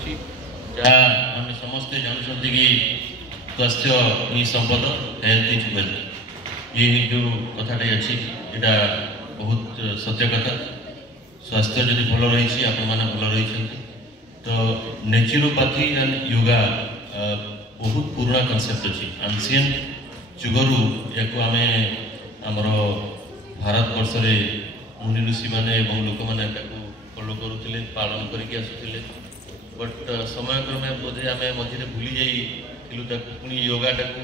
करुच्ची जहाँ आम समस्ते जानते कि स्वास्थ्य ही संपद हेल्थ इज वेल्थ ये जो कथाटे अच्छी यहाँ बहुत सत्य कथा स्वास्थ्य जब भल रही आपण मैंने भल रही तो नेचुरोपैथी एंड योगा बहुत पुराना कनसेप्ट अच्छी एंशिएंट जुगरू या आम आमर भारत वर्ष मुनि ऋषि मैंने लोक मैंने फॉलो करुले पालन करके आसुले बट समय क्रमे बोधे आम मझे भूली जाइलु पुणी योगा टाक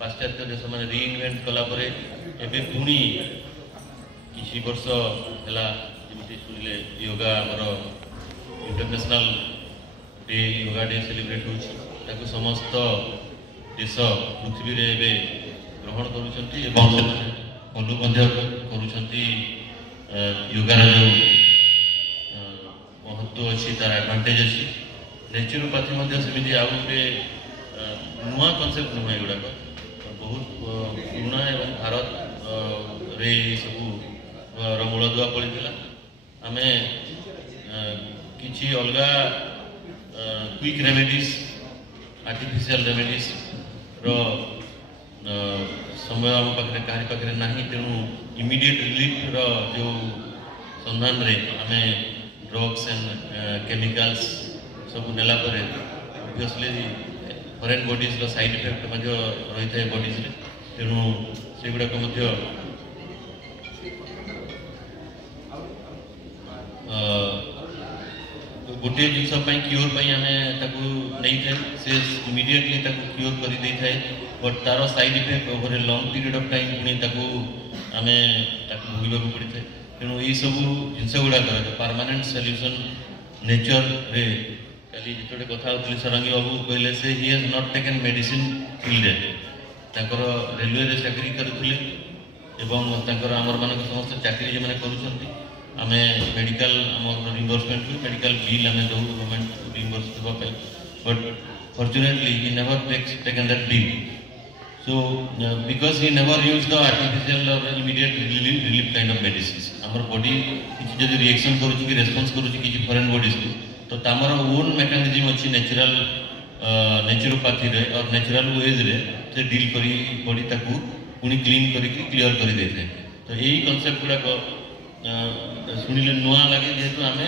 पाश्चात्य देश मैंने रिइनवेंट कलापर एवं पुणी किसी वर्ष है जमी शुणिले योगा आमर international day yoga day celebrate हो समस्त देश पृथ्वी रे ग्रहण करुँच फॉलो करुँच योगार जो महत्व अच्छी तार एडवांटेज अच्छी नेचुरोपैथी सेमती आउ गोटे नुआ कनसेप्ट नुह एगुड़ाक बहुत पुराना एवं भारत रे सब मूलदुआ पड़ा आम कि अलग क्विक रेमेडीज आर्टिफिशियल रेमेडीज रो समय आम पाखे कहारी पाखे ना तेणु इमिडिएट रिलीफ रो जो संधान रे आम ड्रग्स एंड केमिकल्स सब नेला परे ऑब्वियसली फॉरेन बॉडीज रो साइड इफेक्ट रही है बॉडीज रे तेणु से गुड़ाक गोटे जिस क्योर आम नहीं था से इमिडिएटली क्योर कर दे था बट तार side effect over a long period of time पुणी आम भोगवाक पड़ी था तेणु ये सब जिनस गुड़ाक परमानेंट सॉल्यूशन नेचर रे कल जो कथा होती सरंगी बाबू कहले से ही has not taken medicine field ताकर रेलवे रे चाकरी करते आमर मान समस्त चाकरी जो मैंने करुँच आम मेडिकल आम रिइंबर्समेंट भी मेडिकल बिल आम दू गवर्नमेंट रिइंबर्स देवाई but fortunately he never taken that bill so because he never use the artificial और immediate relief kind of medicine आमर बॉडी किसी रिएक्शन करुँच रेस्पॉन्स करुँच फॉरेन बॉडीज को तो तामर ओन मेकानिज्म अच्छी नेचुरल नेचुरोपैथी रे और नेचुरल वेज रे से डील करी बॉडी ताकू पुणी क्लीन करके क्लियर कर दे थे तो यही कॉन्सेप्ट गुड़ाक शुणिले नुआ लगे जेहेतु आम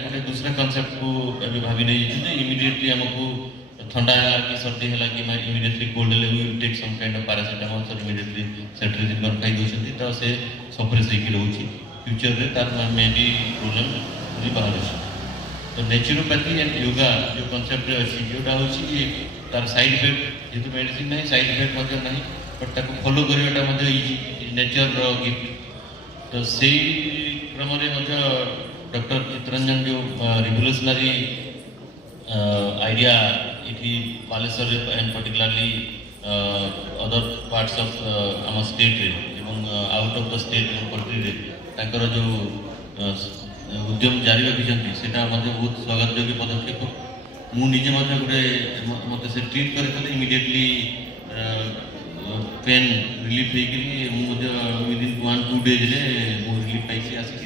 गोटे दूसरा कनसेप्ट को अभी भावी नहीं इमिडिएटली आमको ठंडा है कि सर्दी है कि इमिडिएटली कोल्ड हेल्ले will take some kind of paracetamol sir immediately cetirizine खाई दौरान तो से सप्रेस होकर रोचे फ्यूचर में तार मे भी प्रोब्लेम भी बाहर तो नेचुरोपैथी एंड योगा जो कनसेप्ट अच्छी जोटा हूँ तार साइड इफेक्ट जेहतु मेडिसिन ना साइड इफेक्ट ना बट फॉलो करवाटा इजी नेचर गिफ्ट तो से क्रम डॉक्टर चित्तरंजन जो रिवोल्यूशनरी आइडिया ये Baleshwar and particularly other parts of आम स्टेट रे out of the state country रे ताकर जो उद्यम जारी रखिंट से बहुत स्वागत योग्य पदक्षेप मुझे गोटे मत से ट्रीट करते इमिडिएटली पेन रिलीफ होकर विदिन 1-2 डेज रिलीफ पाई आसिक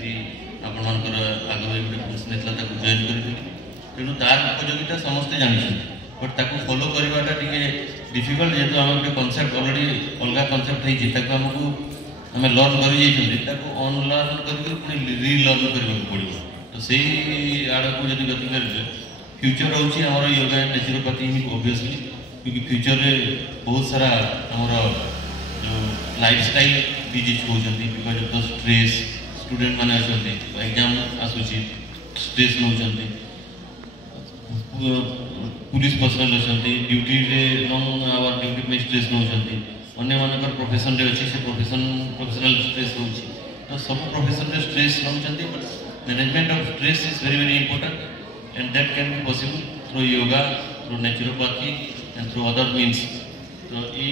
आपर आगे गोटे फंक्शन था जॉइन करी तेणु तार उपयोगिता समस्ते जानते बट ताको फॉलो करवाटा टे डिफिकल्ट जेहतु आम गोटे कनसेप्ट अलरेडी अलग कनसेप्ट होती आमको आम लर्न कर अनलर्न कर रिलर्न करने पड़ो तो से आड़ को जब गति करेंगे फ्यूचर रोचे आम योगा नेचुरोपैथी ही ओबियसली क्योंकि फ्यूचर रे बहुत सारा आमर जो लाइफस्टाइल डिजीज होती because of the stress student मैंने अच्छा एग्जाम आसूसी स्ट्रेस नौ पुलिस पर्सनल अच्छा ड्यूटी लंग आवर ड्यूटी में स्ट्रेस नौ अन्य प्रोफेशन रे अच्छी से प्रोफेशनल स्ट्रेस रोचे तो सब प्रोफेशन रे stress now but management of stress is very very important and that can be possible through yoga through naturopathy and through other means तो ये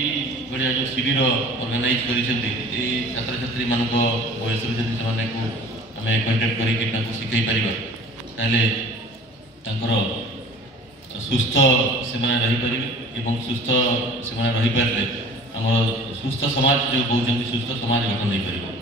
भाया जो शिविर ऑर्गेनाइज कर छात्र छात्री मान बयस आम कंटेक्ट कर शिखई पार सुस्थ से रहीपर सुस्थ से रहीपर आम सुस्थ समाज जो कहते सुस्थ समाज गठन हो पार।